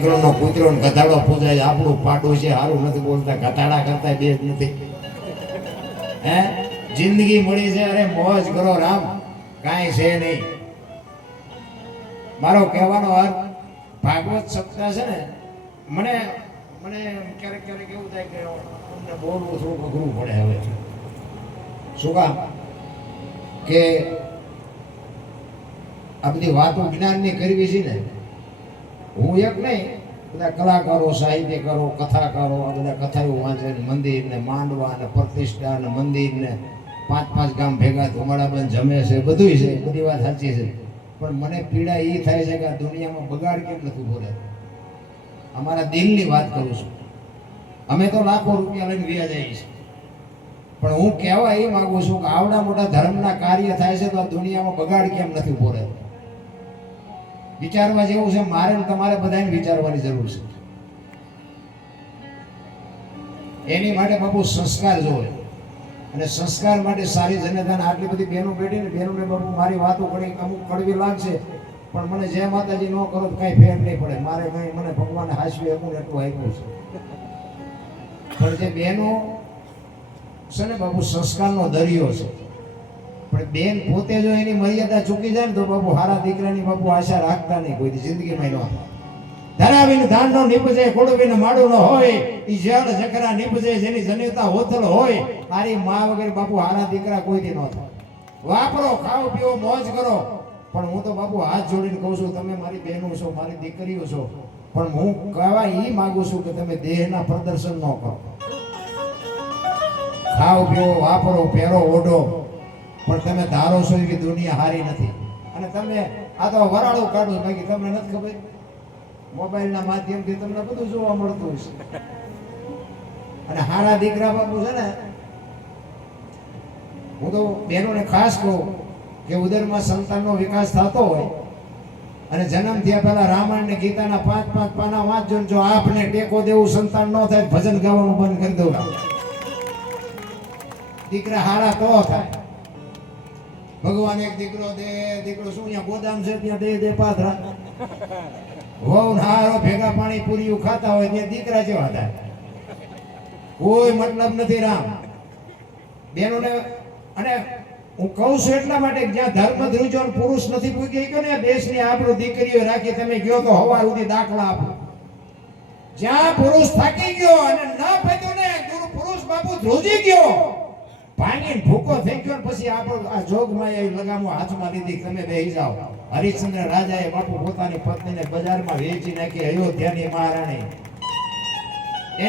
નો કૂતરો ને ગધાડો પૂજાય, આપણું પાડું છે હારું નથી બોલતા, ગધાડા કરતા બે જ નથી. હે જિંદગી મળી છે, અરે મોજ કરો રામ, કાંઈ છે નહીં. મારો કહેવાનો અર્થ ભાગવત સપ્તાહ છે ને, મને મને ક્યારેક ક્યારેક એવું થાય કે અમને બોલવું થોડું અઘરું પડે હવે. શું કામ કે આ બધી વાતો જ્ઞાનની કરવી છે ને. હું એક નહીં, બધા કલાકારો, સાહિત્યકારો, કથાકારો, આ બધા કથાઓ વાંચે, મંદિર ને માંડવા ને પ્રતિષ્ઠા ને મંદિર ને 5-5 ગામ ભેગા ધુમાડાબંધ જમે છે, બધું છે, બધી વાત સાચી છે. પણ મને પીડા એ થાય છે કે આ દુનિયામાં બગાડ કેમ નથી બોલે. અમારા દિલની વાત કરું છું. અમે તો લાખો રૂપિયા લઈને વ્યા જઈએ છીએ, પણ હું કહેવા એ માંગુ છું કે આવડા મોટા ધર્મના કાર્ય થાય છે તો આ દુનિયામાં બગાડ કેમ નથી બોલે. વિચારવા જેવું છે. મારે તમારે બધાને વિચારવાની જરૂર છે. એની માટે બાપુ સંસ્કાર જોવે, અને સંસ્કાર માટે સારી જનતાને આટલી બધી બહેનો બેઠી ને, બહેનોને બાપુ મારી વાતો ઘણી અમુક કડવી લાગશે, પણ મને જય માતાજી ન કરો તો કાંઈ ફેર નહીં પડે. મારે કંઈ મને ભગવાને હાસવી એવું એટલું આપ્યું છે. પણ જે બહેનો છે ને બાપુ, સંસ્કારનો દરિયો છે. પણ બેન પોતે જો એની મર્યાદા ચૂકી જાય ને તો બાપુ હારા દીકરાની બાપુ આશા રાખતા નહીં કોઈ જિંદગીમાં. ન ધરાવીને ધાન નો નીપજે, કોડવીને માડું ન હોય, ઈ જળ જકરા નીપજે, જેની જનેતા હોથલ હોય. તારી માં વગર બાપુ હારા દીકરા કોઈથી ન થાય. વાપરો, ખાઓ, પીવો, મોજ કરો. પણ હું તો બાપુ હાથ જોડીને કહું છું, તમે મારી બહેનો છો, મારી દીકરીઓ છો, પણ હું કહેવા એ માંગુ છું કે તમે દેહના પ્રદર્શન ન કરો. ખાઓ, પીવો, વાપરો, પહેરો, ઓઢો, પણ તમે ધારો છો કે દુનિયા હારી નથી. અને તમે આ તો વરાળું કાઢો, બાકી તમને નથી ખબર. મોબાઈલના માધ્યમથી તમને બધું જોવા મળતું હશે. અને હારા દીકરા બાપુ છે ને, હું તો બહેનોને ખાસ કહું કે ઉદરમાં સંતાનનો વિકાસ થતો હોય અને જન્મ થયા પહેલા રામાયણ ને ગીતાના 5-5 પાના વાંચજો. જો આપને ટેકો દેવું સંતાન ન થાય, ભજન ગાવાનું બંધ કરી દઉં. દીકરા હારા તો થાય. ભગવાન એક દીકરો દે, દીકરો શું અહીંયા ગોદામ છે ત્યાં દે પાથરા. વહુ હારો ભેગા પાણી પૂરીઓ ખાતા હોય ત્યાં દીકરા જેવા થાય. કોઈ મતલબ નથી રામ બેનોને. અને હું કહું છું એટલા માટે જ્યાં ધર્મ ધ્રુજો પુરુષ નથી પૂગી ગયો ને, દેશની આપણું દીકરીઓ રાખી. તમે ગયો તો હવાર સુધી દાખલા આપો. જ્યાં પુરુષ થાકી ગયો અને ન પત્યો ને, પુરુષ બાપુ ધ્રુજી ગયો, ભાંગીને ભૂકો થઈ ગયો, પછી આપણો આ જોગમાં એ લગામો હાથમાં લીધી, તમે બેસી જાઓ. હરિશ્ચંદ્ર રાજાએ બાપુ પોતાની પત્નીને બજારમાં વેચી નાખી, અયોધ્યાની મહારાણી.